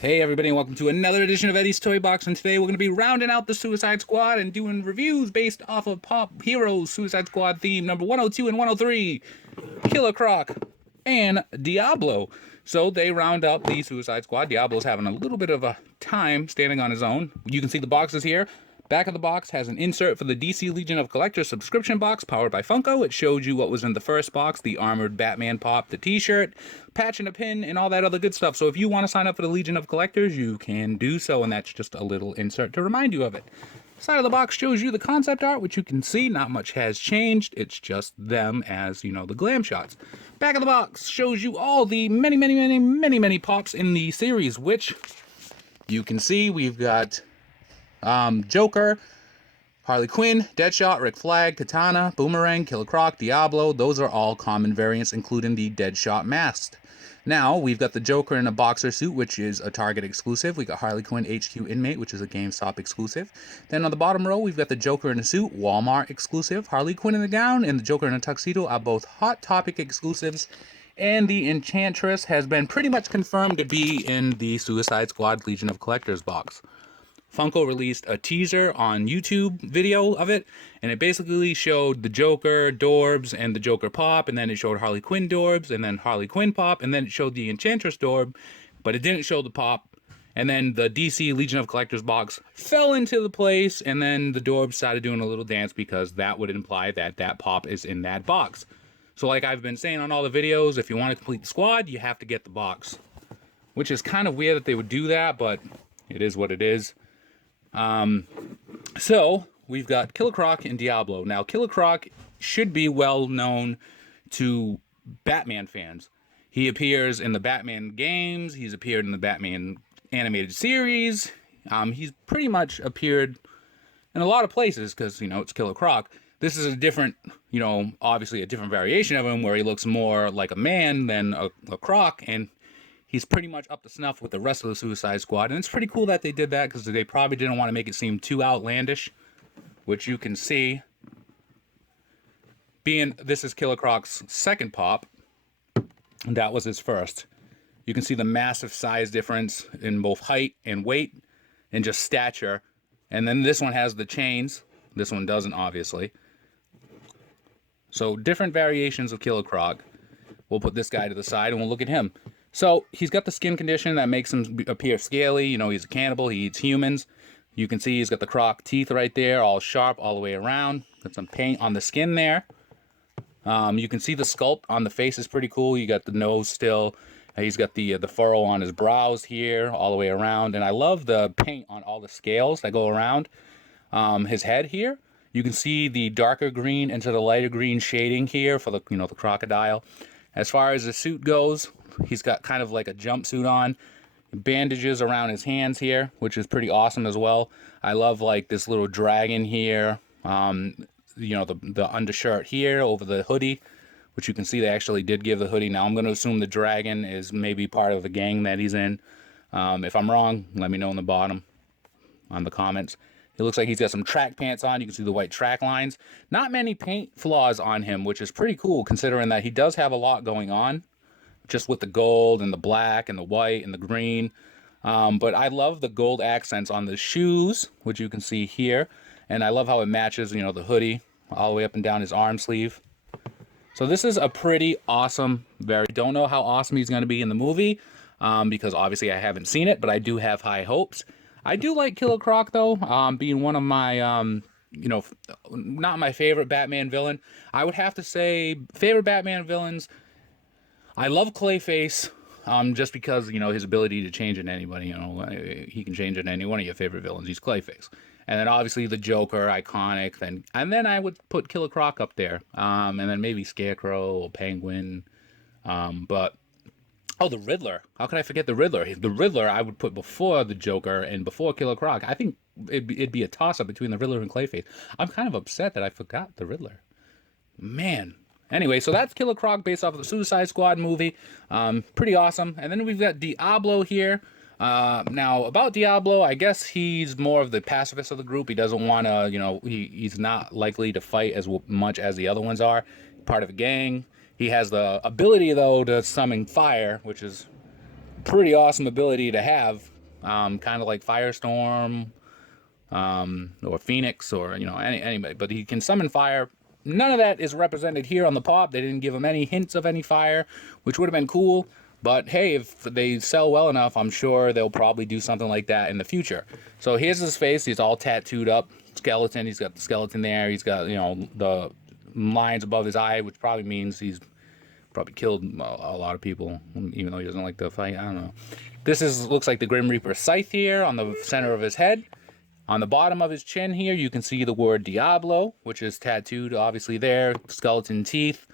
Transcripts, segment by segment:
Hey everybody, and welcome to another edition of Eddie's Toy Box, and today we're going to be rounding out the Suicide Squad and doing reviews based off of Pop Heroes Suicide Squad theme number 102 and 103, Killer Croc and Diablo. So they round out the Suicide Squad. Diablo's having a little bit of a time standing on his own. You can see the boxes here. Back of the box has an insert for the DC Legion of Collectors subscription box powered by Funko. It shows you what was in the first box, the armored Batman pop, the t-shirt, patch and a pin, and all that other good stuff. So if you want to sign up for the Legion of Collectors, you can do so, and that's just a little insert to remind you of it. The side of the box shows you the concept art, which you can see not much has changed. It's just them as, you know, the glam shots. Back of the box shows you all the many pops in the series, which you can see we've got Joker, Harley Quinn, Deadshot, Rick Flag, Katana, Boomerang, Killer Croc, Diablo. Those are all common variants, including the Deadshot mask. Now, we've got the Joker in a boxer suit, which is a Target exclusive. We got Harley Quinn HQ Inmate, which is a GameStop exclusive. Then on the bottom row, we've got the Joker in a suit, Walmart exclusive. Harley Quinn in the gown and the Joker in a tuxedo are both Hot Topic exclusives. And the Enchantress has been pretty much confirmed to be in the Suicide Squad Legion of Collectors box. Funko released a teaser on YouTube video of it, and it basically showed the Joker Dorbs and the Joker Pop, and then it showed Harley Quinn Dorbs, and then Harley Quinn Pop, and then it showed the Enchantress Dorb, but it didn't show the Pop, and then the DC Legion of Collectors box fell into the place, and then the Dorbs started doing a little dance because that would imply that that Pop is in that box. So like I've been saying on all the videos, if you want to complete the squad, you have to get the box. Which is kind of weird that they would do that, but it is what it is. So we've got Killer Croc and Diablo. Now, Killer Croc should be well known to Batman fans. He appears in the Batman games. He's appeared in the Batman animated series. He's pretty much appeared in a lot of places because, you know, it's Killer Croc. This is a different, you know, obviously a different variation of him where he looks more like a man than a croc, and he's pretty much up to snuff with the rest of the Suicide Squad, and it's pretty cool that they did that because they probably didn't want to make it seem too outlandish, which you can see. Being this is Killer Croc's second pop, and that was his first. You can see the massive size difference in both height and weight and just stature. And then this one has the chains. This one doesn't, obviously. So different variations of Killer Croc. We'll put this guy to the side and we'll look at him. So he's got the skin condition that makes him appear scaly. You know, he's a cannibal. He eats humans. You can see he's got the Croc teeth right there, all sharp all the way around. Got some paint on the skin there. You can see the sculpt on the face is pretty cool. You got the nose still. He's got the furrow on his brows here all the way around. And I love the paint on all the scales that go around his head here. You can see the darker green into the lighter green shading here for the, you know, the crocodile. As far as the suit goes, he's got kind of like a jumpsuit on, bandages around his hands here, which is pretty awesome as well. I love like this little dragon here, you know, the undershirt here over the hoodie, which you can see they actually did give the hoodie. Now I'm going to assume the dragon is maybe part of the gang that he's in. If I'm wrong, let me know in the bottom on the comments. It looks like he's got some track pants on. You can see the white track lines. Not many paint flaws on him, which is pretty cool considering that he does have a lot going on. Just with the gold and the black and the white and the green. But I love the gold accents on the shoes, which you can see here. And I love how it matches, you know, the hoodie all the way up and down his arm sleeve. So this is a pretty awesome, don't know how awesome he's going to be in the movie. Because obviously I haven't seen it, but I do have high hopes. I do like Killer Croc, though, being one of my, you know, not my favorite Batman villain. I would have to say favorite Batman villains. I love Clayface, just because, you know, his ability to change into anybody, you know, he can change into any one of your favorite villains. He's Clayface. And then obviously the Joker, iconic, and then I would put Killer Croc up there, and then maybe Scarecrow or Penguin, but, oh, the Riddler. How could I forget the Riddler? The Riddler I would put before the Joker and before Killer Croc. I think it'd be a toss-up between the Riddler and Clayface. I'm kind of upset that I forgot the Riddler. Man. Anyway, so that's Killer Croc based off of the Suicide Squad movie. Pretty awesome. And then we've got Diablo here. Now, about Diablo, I guess he's more of the pacifist of the group. He doesn't want to, you know, he's not likely to fight as much as the other ones are. Part of a gang. He has the ability, though, to summon fire, which is pretty awesome ability to have, kind of like Firestorm, or Phoenix, or anybody. But he can summon fire. None of that is represented here on the pop. They didn't give him any hints of any fire, which would have been cool. But hey, if they sell well enough, I'm sure they'll probably do something like that in the future. So here's his face. He's all tattooed up, skeleton. He's got the skeleton there. He's got the lines above his eye, which probably means he's probably killed a lot of people, even though he doesn't like to fight. I don't know. Looks like the Grim Reaper scythe here on the center of his head. On the bottom of his chin here, you can see the word Diablo, which is tattooed obviously there. Skeleton teeth.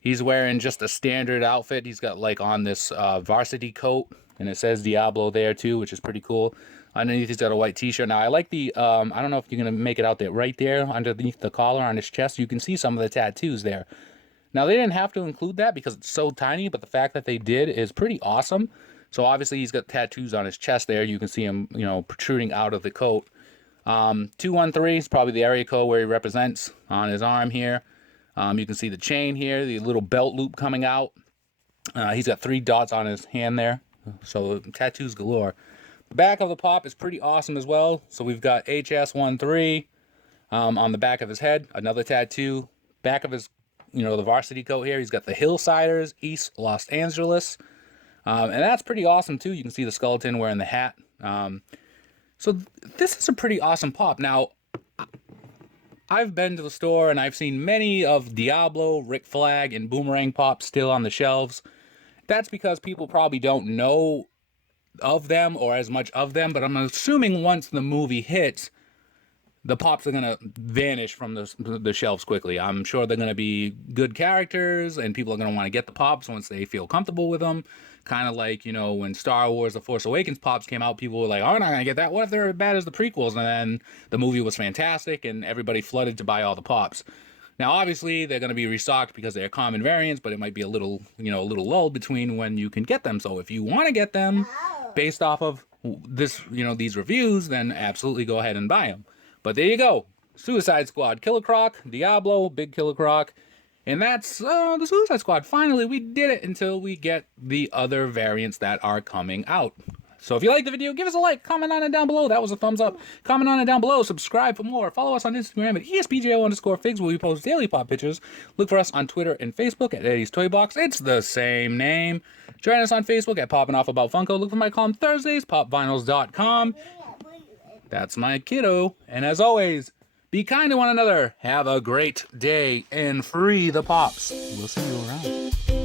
He's wearing just a standard outfit. He's got like on this varsity coat, and it says Diablo there too, which is pretty cool. Underneath, he's got a white t-shirt. Now, I like the, I don't know if you're going to make it out there, right there underneath the collar on his chest, you can see some of the tattoos there. Now, they didn't have to include that because it's so tiny, but the fact that they did is pretty awesome. So, obviously, he's got tattoos on his chest there. You can see him, protruding out of the coat. 213 is probably the area code where he represents on his arm here. You can see the chain here, the little belt loop coming out. He's got 3 dots on his hand there. So, tattoos galore. The back of the pop is pretty awesome as well. So, we've got HS13 on the back of his head. Another tattoo. Back of his, the varsity coat here. He's got the Hillsiders, East Los Angeles. And that's pretty awesome, too. You can see the skeleton wearing the hat. So this is a pretty awesome pop. Now, I've been to the store and I've seen many of Diablo, Rick Flag, and Boomerang pops still on the shelves. That's because people probably don't know of them or as much of them, but I'm assuming once the movie hits, the pops are going to vanish from the shelves quickly. I'm sure they're going to be good characters and people are going to want to get the pops once they feel comfortable with them. Kind of like, when Star Wars The Force Awakens pops came out, people were like, oh, I'm not going to get that. What if they're as bad as the prequels? And then the movie was fantastic and everybody flooded to buy all the pops. Now, obviously, they're going to be restocked because they're common variants, but it might be a little lull between when you can get them. So if you want to get them based off of this, these reviews, then absolutely go ahead and buy them. But there you go. Suicide Squad, Killer Croc, Diablo, Big Killer Croc. And that's the Suicide Squad. Finally, we did it until we get the other variants that are coming out. So if you liked the video, give us a like, comment on it down below. That was a thumbs up. Comment on it down below. Subscribe for more. Follow us on Instagram at ESPJO_figs, where we post daily pop pictures. Look for us on Twitter and Facebook at EddiesToyBox. It's the same name. Join us on Facebook at Popping Off About Funko. Look for my column Thursdays, popvinyls.com. That's my kiddo. And as always, be kind to one another. Have a great day and free the pops. We'll see you around.